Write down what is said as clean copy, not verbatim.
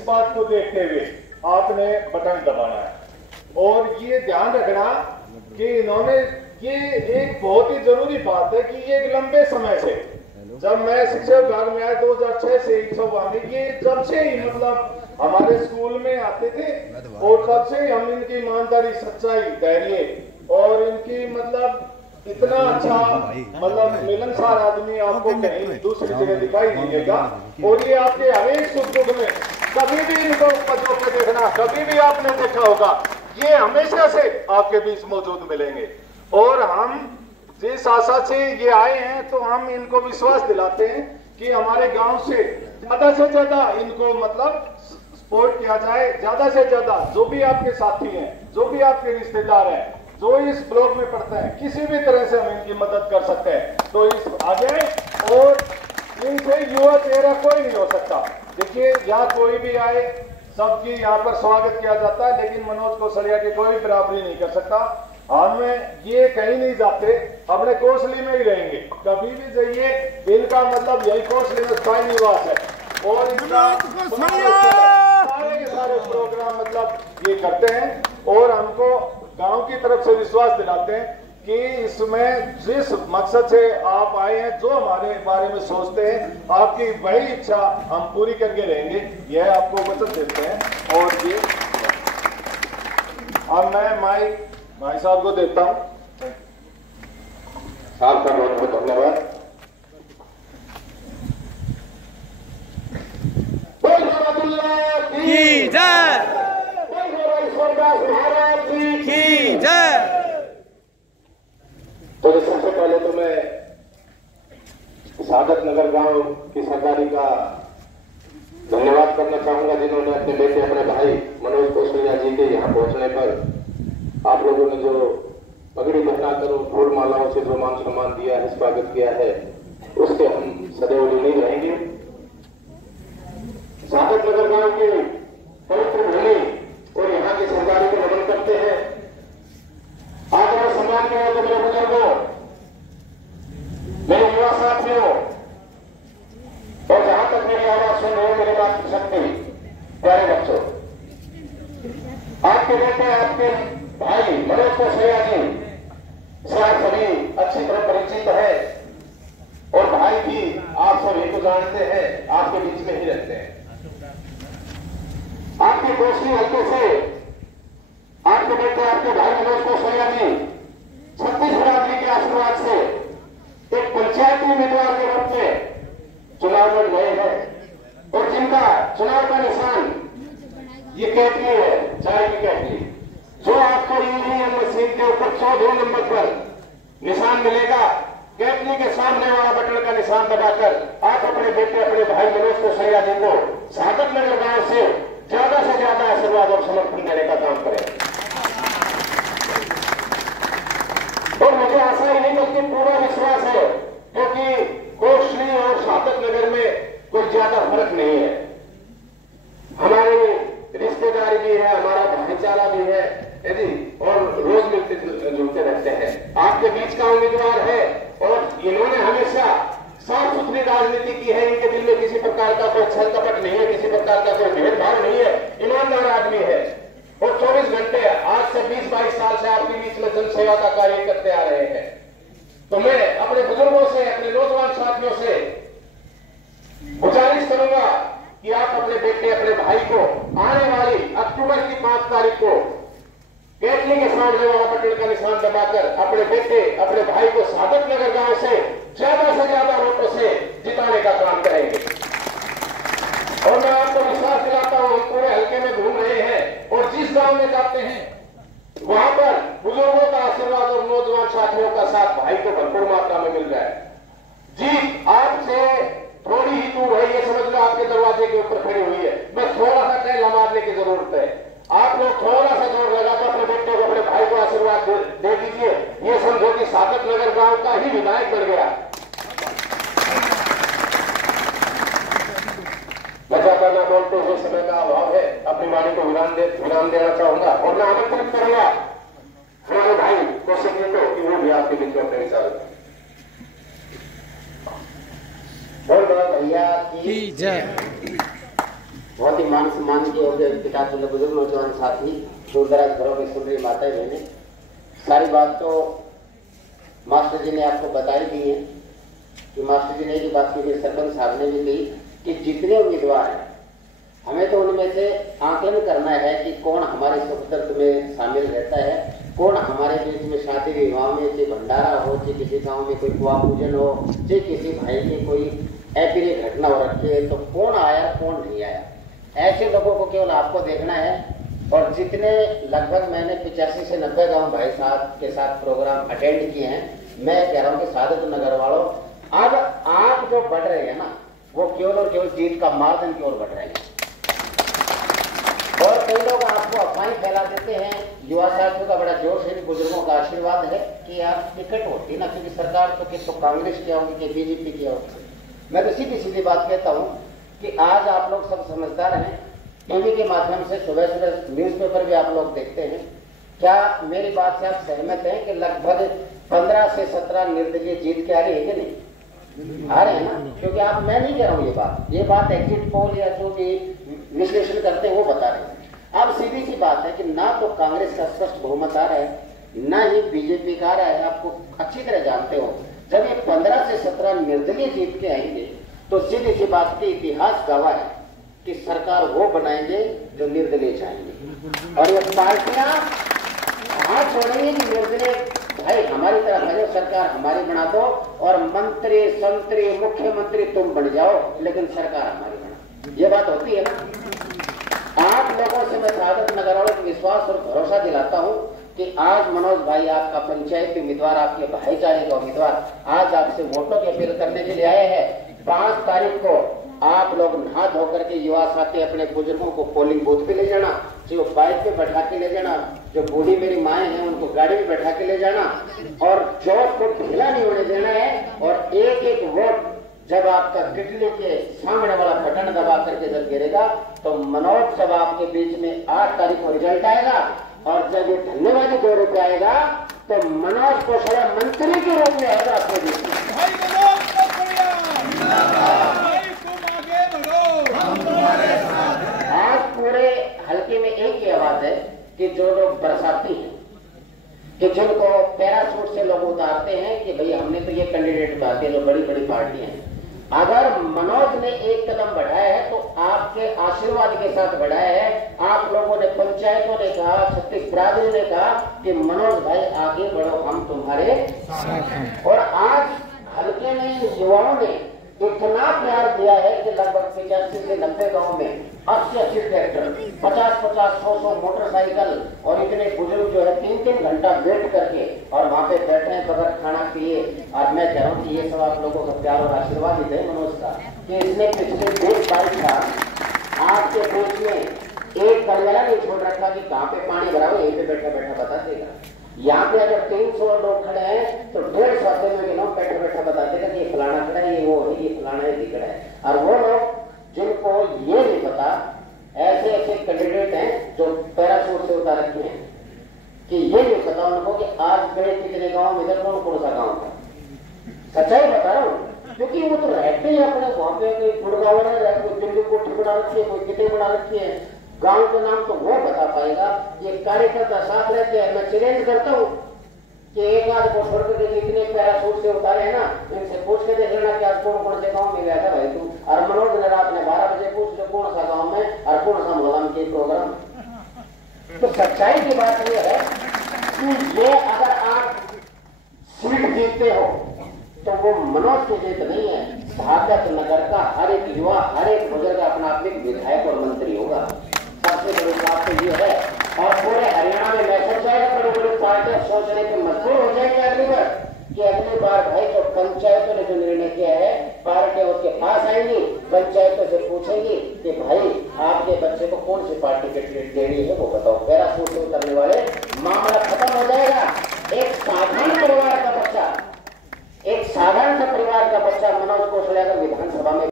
इस बात को देखते हुए आपने बटन दबाना है। और ये ध्यान रखना कि इन्होंने, ये एक बहुत ही जरूरी बात है कि ये एक लंबे समय से, जब मैं शिक्षा विभाग में आया 2006 से 192, ये जब से ही मतलब हमारे स्कूल में आते थे और तब से ही हम इनकी ईमानदारी, सच्चाई, धैर्य और इनकी मतलब इतना अच्छा मतलब मिलनसार आदमी आपको कहीं दूसरी जगह दिखाई नहीं देगा। और ये आपके हर एक सुख दुख में कभी भी इनको बच्चों पे देखना, कभी भी आपने देखा होगा, ये हमेशा से आपके बीच मौजूद मिलेंगे। और हम जिस आशा से ये आए हैं, तो हम इनको विश्वास दिलाते हैं कि हमारे गांव से ज्यादा इनको मतलब सपोर्ट किया जाए। ज्यादा से ज्यादा जो भी आपके साथी हैं, जो भी आपके रिश्तेदार हैं, जो इस ब्लॉक में पढ़ते हैं, किसी भी तरह से हम इनकी मदद कर सकते हैं तो इस आ जाए। और इनसे युवा चेहरा कोई नहीं हो सकता। देखिए, यहाँ कोई भी आए, सबकी यहाँ पर स्वागत किया जाता है, लेकिन मनोज कौशल्या की कोई बराबरी नहीं कर सकता। हम ये कहीं नहीं जाते, अपने कोसली में ही रहेंगे, कभी भी जाइए। इनका मतलब यही कोसली में स्थायी निवास है और इनका सारे के सारे प्रोग्राम मतलब ये करते हैं। और हमको गांव की तरफ से विश्वास दिलाते हैं कि इसमें जिस मकसद से आप आए हैं, जो हमारे बारे में सोचते हैं, आपकी वही इच्छा हम पूरी करके रहेंगे, यह आपको वचन देते हैं। और ये अब मैं भाई साहब को देता हूं। साहब का बहुत बहुत धन्यवाद। की जय, की जय। तो सबसे पहले तो मैं सादत नगर गांव की सरकारी का धन्यवाद करना चाहूंगा, जिन्होंने अपने बेटे, अपने भाई मनोज कौशल्या जी के यहाँ पहुंचने पर आप लोगों ने जो पगड़ी पहनाकर और फूल मालाओं से जो मान सम्मान दिया है, स्वागत किया है, उससे हम सदैव ऋणी रहेंगे। सादत नगर गांव की पवित्र भूमि और यहाँ की सरकारी को नमन करते हैं। आज मैं सम्मान किया तो मेरे बुजुर्गों, मेरे युवा साथियों, और जहां तक मेरी आवाज सुन रहे हो, मेरे बात की शक्ति, प्यारे बच्चों, आपके बेटे, आपके भाई मनोज कौशल्या जी से आप सभी अच्छी तरह परिचित है और भाई भी आप सभी को जानते हैं, आपके बीच में ही रहते हैं। आपके कोसली हल्के से आपके बेटे, आपके भाई मनोज कौशल्या जी छत्तीसगढ़ जी के आशीर्वाद से एक पंचायती उम्मीदवार के रूप में चुनाव लड़ रहे हैं और जिनका चुनाव का निशान ये केतली है, चाय की केतली, जो आपको ईवीएम मशीन के ऊपर 14 नंबर पर निशान मिलेगा। केतली के सामने वाला बटन का निशान दबाकर आप अपने बेटे, अपने भाई मनोज कौशल्या जी को सादत नगर गांव से ज्यादा आशीर्वाद और समर्थन देने का काम करें। और मुझे आशा ही नहीं बल्कि पूरा विश्वास है, क्योंकि कोसली और सादत नगर में कोई ज्यादा फर्क नहीं है। हमारी रिश्तेदारी भी है, हमारा भाईचारा भी है यदि, और रोज मिलते जुलते रहते हैं। आपके बीच का उम्मीदवार है और इन्होंने हमेशा साफ सुथरी राजनीति की है। इनके दिल में किसी प्रकार का कोई छल कपट नहीं है, किसी प्रकार का कोई भेदभाव नहीं है, ईमानदार आदमी है और 24 घंटे आज से 20-22 साल से आपके बीच में जन सेवा का कार्य करते आ रहे हैं। तो मैं अपने बुजुर्गों से, अपने नौजवान साथियों से गुजारिश करूंगा कि आप अपने बेटे, अपने भाई को आने वाली अक्टूबर की 5 तारीख को केतली के सामने वाला बटन का निशान दबाकर अपने बेटे, अपने भाई को सादत नगर गांव से ज्यादा वोटों से जिताने का काम करेंगे। और मैं आपको विश्वास दिलाता हूं, हम पूरे हल्के में घूम रहे हैं और जिस गांव में जाते हैं वहां पर बुजुर्गों का आशीर्वाद और नौजवान साथियों का साथ भाई को भरपूर मात्रा में मिल रहा है। जी आपसे थोड़ी ही दूर है, ये समझ लो आपके दरवाजे के ऊपर खड़ी हुई है, बस थोड़ा सा टहला मारने की जरूरत है। आप लोग थोड़ा सा जोर लगाकर अपने बेटे को, अपने भाई को आशीर्वाद दे दीजिए। ये समझो कि सादत नगर गांव का ही विधायक बन गया। मैं ज्यादा ना बोलते हुए, समय का अभाव है, अपनी वाणी को विराम देना चाहूंगा और मैं आमंत्रित करूंगा हमारे भाई कौशिक जी को कि वो भी आपके बीच में अपने विचार बोल भैया की जय। बहुत ही मान सम्मान के योग्य पिता तुल्य बुजुर्ग नौजवान साथी, दूर दराज घरों में सुन रही माताएं बहनें, सारी बात तो मास्टर जी ने आपको बताई दी है कि मास्टर जी ने एक बात की, सरपंच साहब ने भी दी कि जितने उम्मीदवार हैं हमें तो उनमें से आकलन करना है कि कौन हमारे सुख दर्द में शामिल रहता है, कौन हमारे बीच में शादी विवाह में, चाहे भंडारा हो, चाहे किसी गांव में कोई कुआ पूजन हो, चाहे किसी भाई की कोई अप्रिय घटना हो रखी है, तो कौन आया कौन नहीं आया। ऐसे लोगों को केवल आपको देखना है। और जितने लगभग मैंने 85 से 90 गांव भाई साहब के साथ प्रोग्राम अटेंड किए हैं, मैं कह रहा हूँ कि सादत नगर वालों, अब आप जो बढ़ रहे हैं ना, वो केवल और केवल जीत का मार्जिन की ओर बढ़ रहे हैं। और कई लोग आपको अफवाहें फैला देते हैं, युवा साथियों का बड़ा जोश है, बुजुर्गों का आशीर्वाद है कि यार टिकट होती ना, क्योंकि सरकार तो किसको कांग्रेस की होगी कि बीजेपी की होगी। मैं तो सीधी सीधी बात कहता हूँ कि आज आप लोग सब समझदार हैं, टीवी के माध्यम से सुबह सुबह न्यूज़पेपर भी आप लोग देखते हैं। क्या मेरी बात से आप सहमत हैं कि लगभग 15 से 17 निर्दलीय जीत के आ रही है कि नहीं? आ रहे हैं ना, क्योंकि आप, मैं नहीं कह रहा हूँ ये बात एग्जिट पोल या जो भी विश्लेषण करते हैं वो बता रहे हैं। अब सीधी सी बात है कि ना तो कांग्रेस का स्पष्ट बहुमत आ रहा है, ना ही बीजेपी का आ रहा है। आपको अच्छी तरह जानते हो, जब ये 15 से 17 निर्दलीय जीत के आएंगे तो सीधी सी बात की इतिहास गवाह है कि सरकार वो बनाएंगे जो निर्दलीय चाहेंगे। और ये पार्टियां हाथ छोड़ेंगे कि निर्दलीय भाई हमारी तरफ है, सरकार हमारी बना दो और मंत्री संतरी मुख्यमंत्री तुम बन जाओ, लेकिन सरकार हमारी बना। ये बात होती है ना। आप लोगों से मैं सादत नगर वालों को विश्वास और भरोसा दिलाता हूं कि आज मनोज भाई आपका पंचायत उम्मीदवार, आपके भाईचारे का उम्मीदवार, आज आपसे वोटों की अपील करने के लिए आए हैं। 5 तारीख को आप लोग नहा धो करके युवा साथी अपने बुजुर्गों को पोलिंग बूथ पे ले जाना, जो बाइक पे बैठा के ले जाना, जो बूढ़ी मेरी माएँ हैं उनको गाड़ी में बैठा के ले जाना, और जोश को ढीला नहीं होने देना है। और एक एक वोट जब आपका किटली के सामने वाला बटन दबा करके जब गिरेगा तो मनोज जब आपके बीच में 8 तारीख को रिजल्ट आएगा, और जब ये धन्यवादी दौरे पे आएगा तो मनोज को बड़ा मंत्री के रूप में आएगा आपके बीच में। आज पूरे हल्के में एक ही आवाज है कि जो लोग बरसाती हैं, कि जिनको पैराशूट से लोग उतारते हैं कि भाई हमने तो ये कैंडिडेट बनाते हैं जो बड़ी बड़ी पार्टियां हैं, अगर मनोज ने एक कदम बढ़ाया है तो आपके आशीर्वाद के साथ बढ़ाया है। आप लोगों ने, पंचायतों ने कहा, छत्तीस बिरादरी ने कहा कि मनोज भाई आगे बढ़ो, हम तुम्हारे साथ हैं। और आज हल्के में युवाओं ने इतना प्यार दिया है कि लगभग 85 से 90 गांव में 80 ट्रैक्टर, 50-50, 100 मोटरसाइकिल, और इतने बुजुर्ग जो है 3-3 घंटा वेट करके और वहां पे बैठे हैं बगैर खाना पिए। और मैं कह रहा हूँ कि ये सब आप लोगों का प्यार और आशीर्वाद ही है मनोज का, कि इसने पिछले 22 साल आपके बीच में एक कलवाला नहीं छोड़ रखा कि कहाँ पे पानी भरा हो, यहीं पे बैठा बैठा बता देगा। यहाँ पे अगर 300 लोग खड़े हैं तो 150 में लोग बैठे बैठा बता देगा कि ये फलाना खड़ा है, ये वो है, ये फलाना है, ये खड़ा है। और वो लोग जिनको ये नहीं पता, ऐसे ऐसे कैंडिडेट हैं जो पैराशूट से उतार रखे हैं कि ये नहीं पता उनको कि आज गए कितने गांव में, इधर कौन सा गांव का। सच्चाई बता रहा हूँ, क्योंकि वो तो रहते हैं अपने वहां पे, कोई गुड़गांव रहते, कोई दिल्ली कोठी बना रखी है, कोई कितने बना रखी है, गांव के नाम तो वो बता पाएगा। ये कार्यकर्ता साथ रहते हैं। मैं चैलेंज करता हूँ कि एक आध को छोड़ के जितने पैराशूट से उतारे हैं ना, इनसे पूछ के देख लेना कि आज कौन से गांव में गया था भाई तू। और मनोज ने रात में 12 बजे पूछ लो कौन सा गांव में और कौन सा मोहल्ला के प्रोग्राम। तो सच्चाई की बात यह है कि ये अगर आप सीट जीतते हो तो वो मनोज की जीत नहीं है, सादत नगर का हर एक युवा, हर एक बुजुर्ग अपना अपने विधायक और मंत्री होगा। सबसे बड़ी बात तो ये है। और पूरे हरियाणा में मैसेज जाएगा, बड़ी बड़ी पार्टियां सोचने के मजबूर हो जाएंगे अगली बार कि अगली बार भाई जो पंचायतों ने जो निर्णय किया है, पार्टियां उसके पास आएंगी, पंचायतों से पूछेंगी कि भाई आपके बच्चे को कौन सी पार्टी की टिकट देनी है वो बताओ। पैराशूट से उतरने वाले मामला खत्म हो जाएगा। एक साधारण परिवार का बच्चा, एक साधारण सा परिवार का बच्चा मनोज कोसलिया का विधानसभा में